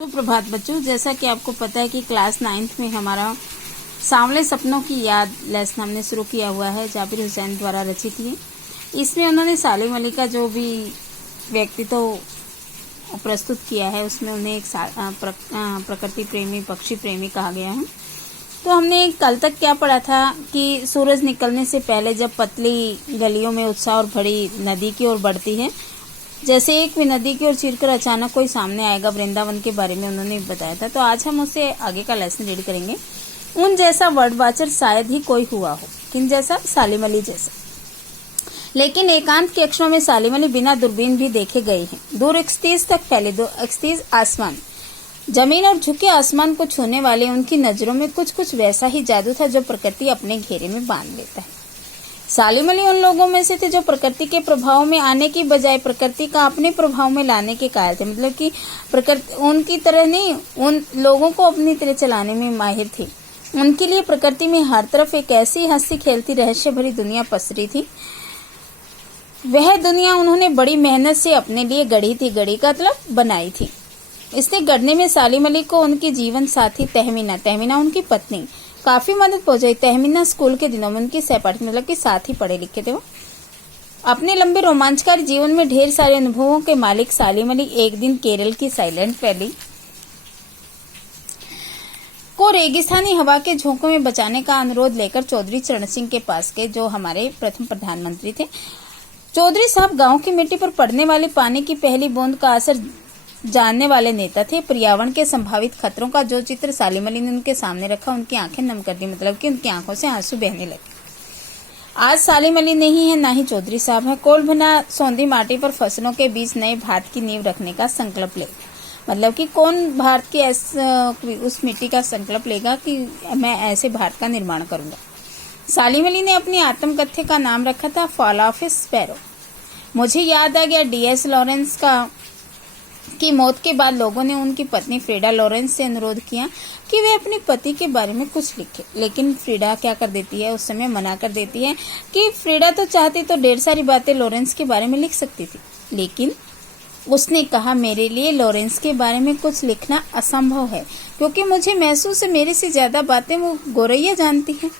सुप्रभात बच्चों, जैसा कि आपको पता है कि क्लास 9th में हमारा सांवले सपनों की याद लेसन हमने शुरू किया हुआ है, जाबिर हुसैन द्वारा रचित है। इसमें उन्होंने सालिम अली का जो भी व्यक्तित्व प्रस्तुत किया है उसमें उन्हें एक प्रकृति प्रेमी, पक्षी प्रेमी कहा गया है। तो हमने कल तक क्या पढ़ा था कि सूरज निकलने से पहले जब पतली गलियों में उत्साह और भरी नदी की ओर बढ़ती है, जैसे एक भी नदी की ओर चीरकर अचानक कोई सामने आएगा, वृंदावन के बारे में उन्होंने बताया था। तो आज हम उससे आगे का लेसन रीड करेंगे। उन जैसा वर्ड वाचर शायद ही कोई हुआ हो, किन जैसा? सालिम अली जैसा। लेकिन एकांत के अक्षरों में सालिम अली बिना दूरबीन भी देखे गए हैं। दूर एक्सतीस तक फैले दो एक्सतीस आसमान, जमीन और झुके आसमान को छूने वाले उनकी नजरों में कुछ वैसा ही जादू था जो प्रकृति अपने घेरे में बांध लेता है। सालिम अली उन लोगों में से थे जो प्रकृति के प्रभाव में आने की बजाय प्रकृति का अपने प्रभाव में लाने के कायल थे। मतलब कि प्रकृति उनकी तरह नहीं, उन लोगों को अपनी तरह चलाने में माहिर थी। उनके लिए प्रकृति में हर तरफ एक ऐसी हंसी खेलती रहस्य भरी दुनिया पसरी थी। वह दुनिया उन्होंने बड़ी मेहनत से अपने लिए गढ़ी थी, गढ़ी का मतलब बनाई थी। इसने गढ़ने में सालिम अली को उनकी जीवन साथी तहमीना उनकी पत्नी काफी मदद पहुंचाई। तहमीना स्कूल के दिनों में उनकी सहपाठी, मतलब कि साथ ही पढ़े लिखे थे वो। अपने लंबे रोमांचकारी जीवन में ढेर सारे अनुभवों के मालिक सालिम अली एक दिन केरल की साइलेंट वैली को रेगिस्तानी हवा के झोंकों में बचाने का अनुरोध लेकर चौधरी चरण सिंह के पास गए, जो हमारे प्रथम प्रधानमंत्री थे। चौधरी साहब गांव की मिट्टी पर पड़ने वाले पानी की पहली बूंद का असर जानने वाले नेता थे। पर्यावरण के संभावित खतरों का जो चित्र सालिम अली ने उनके सामने रखा, उनकी आंखें नम कर दी। मतलब कि उनकी आंखों से आंसू बहने लगे। आज सालिम अली नहीं है, ना ही चौधरी साहब है। कोल भना सौंधी माटी पर फसलों के बीच नए भारत की नींव रखने का संकल्प ले। मतलब कि कौन भारत की उस मिट्टी का संकल्प लेगा कि मैं ऐसे भारत का निर्माण करूंगा। सालिम अली ने अपनी आत्मकथ्य का नाम रखा था फॉल ऑफ ए स्पैरो। मुझे याद आ गया DS लॉरेंस की मौत के बाद लोगों ने उनकी पत्नी फ्रीडा लॉरेंस से अनुरोध किया कि वे अपने पति के बारे में कुछ लिखे। लेकिन फ्रीडा क्या कर देती है, उस समय मना कर देती है कि फ्रीडा तो चाहती तो ढेर सारी बातें लॉरेंस के बारे में लिख सकती थी, लेकिन उसने कहा मेरे लिए लॉरेंस के बारे में कुछ लिखना असंभव है, क्योंकि मुझे महसूस है मेरे से ज्यादा बातें वो गोरैया जानती है,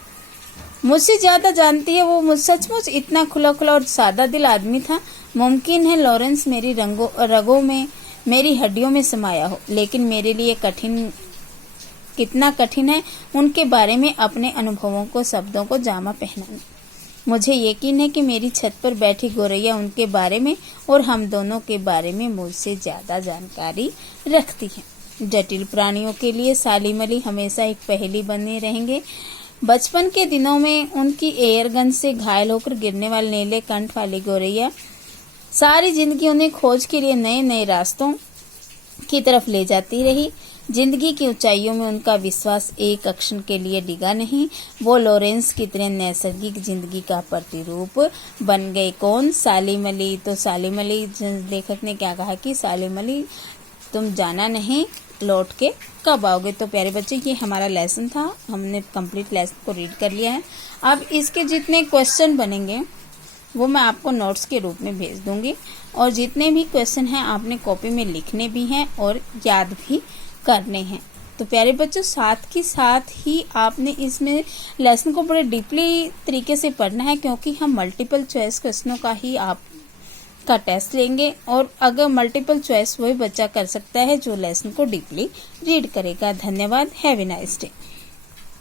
मुझसे ज्यादा जानती है। वो सचमुच इतना खुला और सादा दिल आदमी था। मुमकिन है लॉरेंस मेरी रगों में, मेरी हड्डियों में समाया हो, लेकिन मेरे लिए कितना कठिन है उनके बारे में अपने अनुभवों को, शब्दों को जामा पहनाना। मुझे यकीन है कि मेरी छत पर बैठी गोरैया उनके बारे में और हम दोनों के बारे में मुझसे ज्यादा जानकारी रखती है। जटिल प्राणियों के लिए सालिम अली हमेशा एक पहेली बने रहेंगे। बचपन के दिनों में उनकी एयरगन से घायल होकर गिरने वाले नीले कंठ वाली गोरैया सारी जिंदगी उन्हें खोज के लिए नए नए रास्तों की तरफ ले जाती रही। जिंदगी की ऊंचाइयों में उनका विश्वास एक क्षण के लिए डिगा नहीं। वो लॉरेंस की तरह नैसर्गिक जिंदगी का प्रतिरूप बन गए। कौन? सालिम अली। तो सालिम अली लेखक ने क्या कहा कि सालिम अली तुम जाना नहीं, लौट के कब आओगे। तो प्यारे बच्चे, ये हमारा लेसन था। हमने कंप्लीट लेसन को रीड कर लिया है। अब इसके जितने क्वेश्चन बनेंगे वो मैं आपको नोट्स के रूप में भेज दूंगी, और जितने भी क्वेश्चन हैं आपने कॉपी में लिखने भी हैं और याद भी करने हैं। तो प्यारे बच्चों, साथ ही साथ ही आपने इसमें लेसन को बड़े डीपली तरीके से पढ़ना है, क्योंकि हम मल्टीपल चॉइस क्वेश्चनों का ही आपका टेस्ट लेंगे, और अगर मल्टीपल चॉइस वही बच्चा कर सकता है जो लेसन को डीपली रीड करेगा। धन्यवाद। Have a nice day.